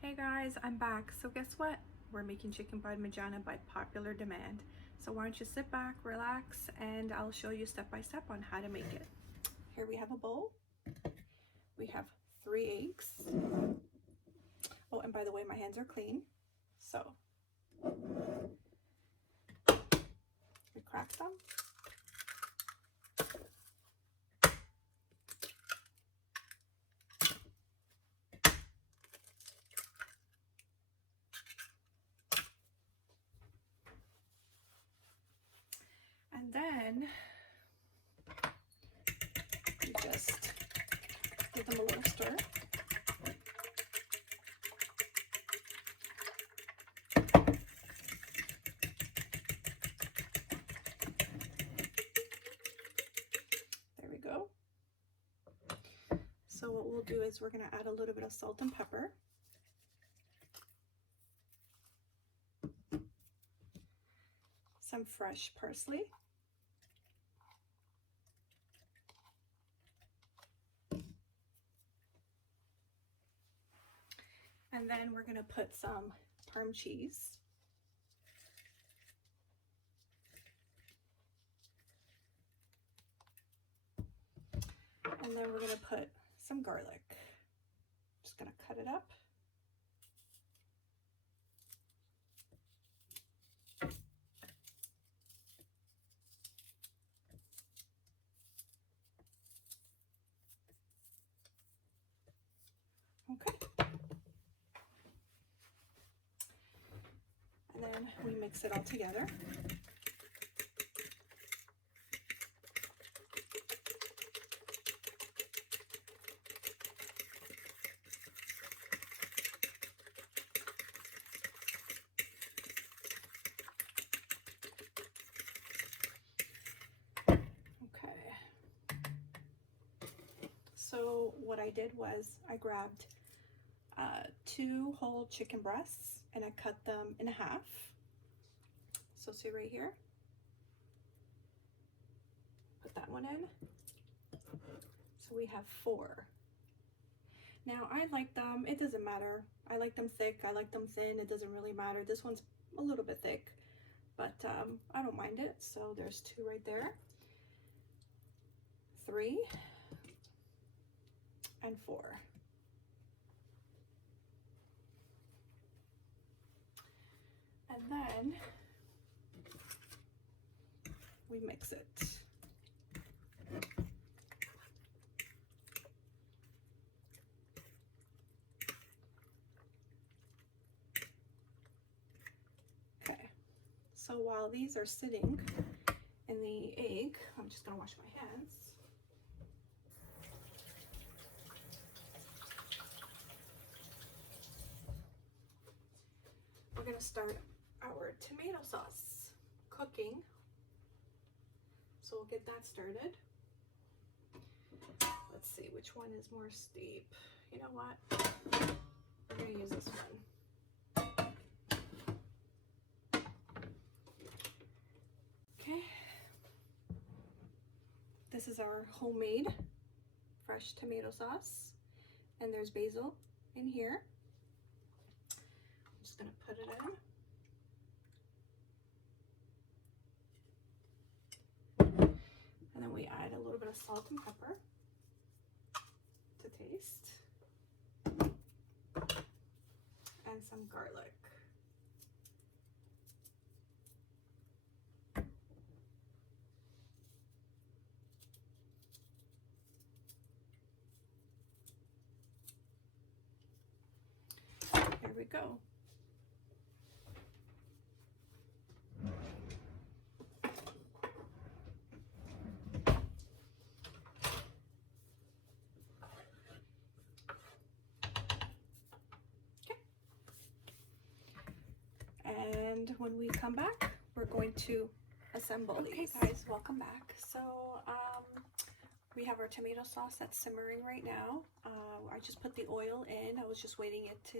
Hey guys, I'm back. So guess what? We're making chicken Parmigiana by popular demand. So why don't you sit back, relax, and I'll show you step by step on how to make it. Here we have a bowl. We have 3 eggs. Oh, and by the way, my hands are clean. So we crack them. And then you just give them a little stir. There we go. So what we'll do is we're going to add a little bit of salt and pepper. Some fresh parsley. And then we're going to put some Parmesan cheese. And then we're going to put some garlic. Just going to cut it up. Okay. And then we mix it all together. So what I did was I grabbed 2 whole chicken breasts and I cut them in half. So see right here, put that one in. So we have 4. Now I like them, it doesn't matter. I like them thick, I like them thin, it doesn't really matter. This one's a little bit thick, but I don't mind it. So there's 2 right there, 3 and 4. And then we mix it. Okay, so while these are sitting in the egg, I'm just gonna wash my hands. We're gonna start our tomato sauce cooking. So we'll get that started. Let's see which one is more steep. You know what? We're gonna use this one. Okay. This is our homemade fresh tomato sauce. And there's basil in here. I'm just gonna put it in. And then we add a little bit of salt and pepper to taste. And some garlic. There we go. And when we come back, we're going to assemble these. Okay guys, welcome back. So we have our tomato sauce that's simmering right now. I just put the oil in. I was just waiting it to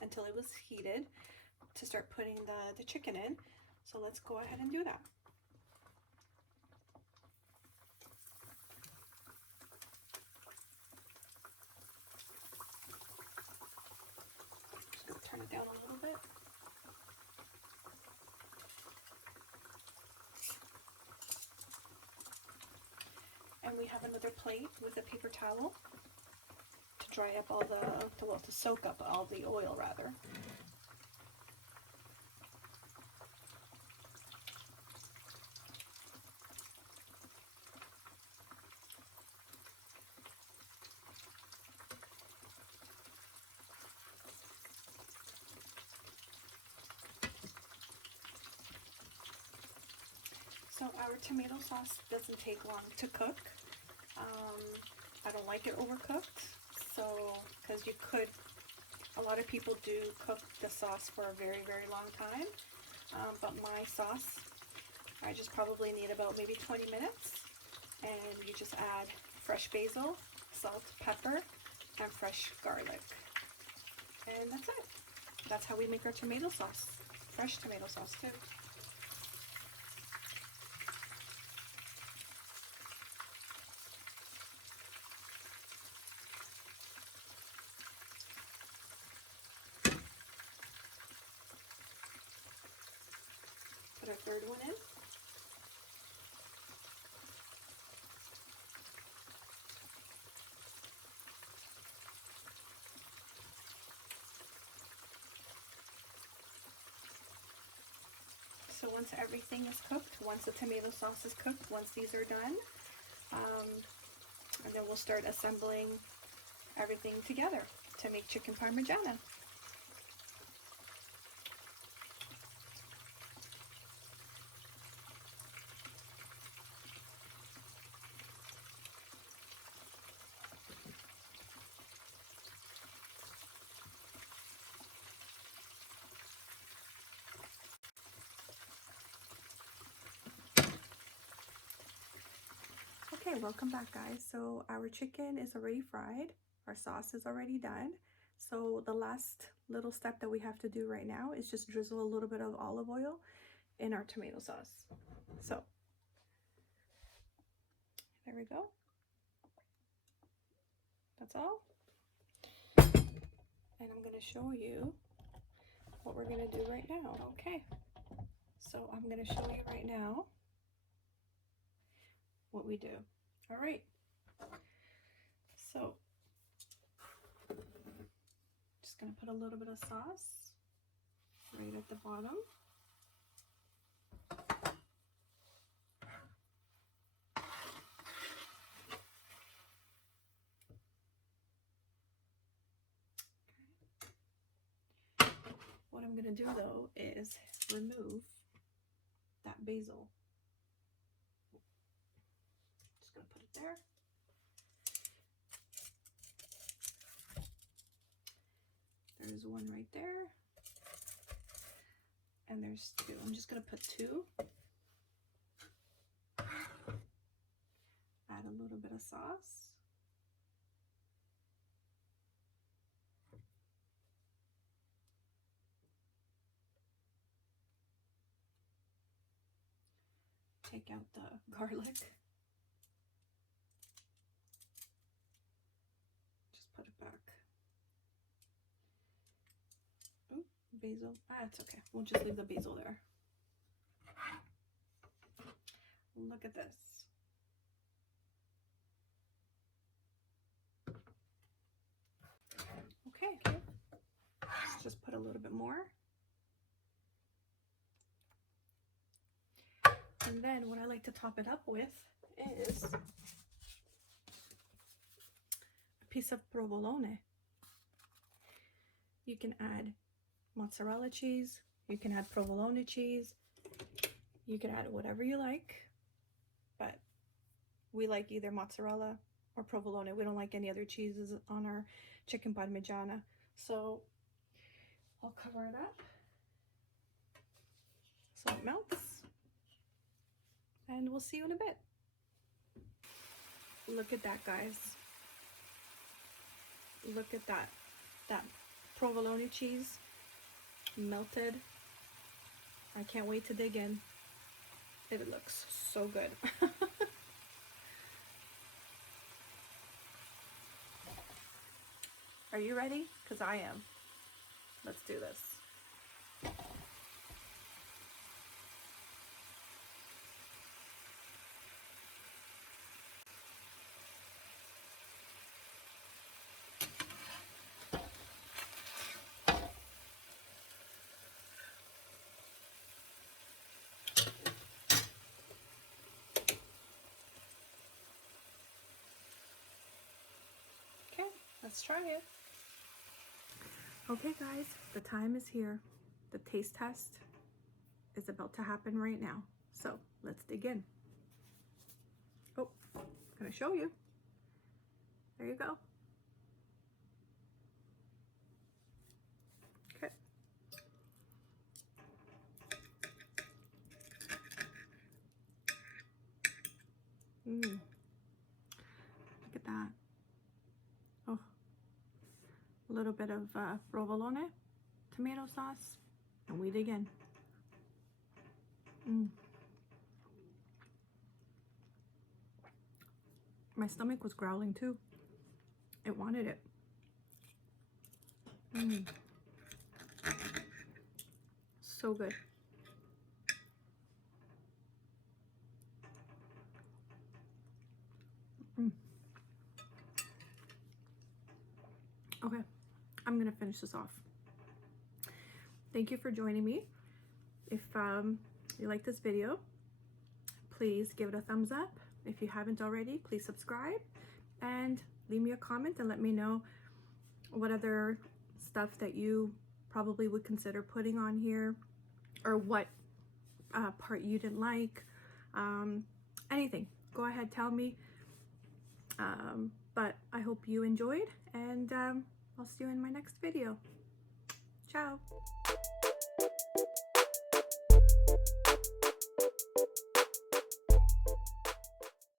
until it was heated to start putting the chicken in. So let's go ahead and do that. And we have another plate with a paper towel to dry up all to soak up all the oil rather. So our tomato sauce doesn't take long to cook. I don't like it overcooked, so because a lot of people do cook the sauce for a very, very long time, but my sauce, I just probably need about maybe 20 minutes, and you just add fresh basil, salt, pepper, and fresh garlic, and that's it. That's how we make our tomato sauce, fresh tomato sauce too. Put our third one in. So once everything is cooked, once the tomato sauce is cooked, once these are done, and then we'll start assembling everything together to make chicken parmigiana. Okay, welcome back guys. So our chicken is already fried. Our sauce is already done. So the last little step that we have to do right now is just drizzle a little bit of olive oil in our tomato sauce. So there we go. That's all. And I'm going to show you what we're going to do right now. Okay, so I'm going to show you right now what we do. All right, so just going to put a little bit of sauce right at the bottom. What I'm going to do though is remove that basil. Just going to put it there. There's one right there. And there's two. I'm just going to put two. Add a little bit of sauce. Take out the garlic. Just put it back. Oh, basil. It's okay. We'll just leave the basil there. Look at this. Okay. Let's just put a little bit more. And then what I like to top it up with is a piece of provolone. You can add mozzarella cheese, you can add provolone cheese, you can add whatever you like, but we like either mozzarella or provolone. We don't like any other cheeses on our chicken parmigiana. So I'll cover it up so it melts. And we'll see you in a bit. Look at that, guys. Look at that. That provolone cheese melted. I can't wait to dig in. It looks so good. Are you ready? Because I am. Let's do this. let's try it. Okay guys, the time is here. The taste test is about to happen right now. So let's dig in. Oh, I'm gonna show you. There you go. Okay. Look at that. Oh, a little bit of provolone tomato sauce, and we dig in. My stomach was growling too. It wanted it. So good. Okay, I'm gonna finish this off. Thank you for joining me. If you like this video, please give it a thumbs up. If you haven't already, please subscribe and leave me a comment and let me know what other stuff that you probably would consider putting on here, or what part you didn't like. Anything, go ahead, tell me. But I hope you enjoyed, and I'll see you in my next video. Ciao.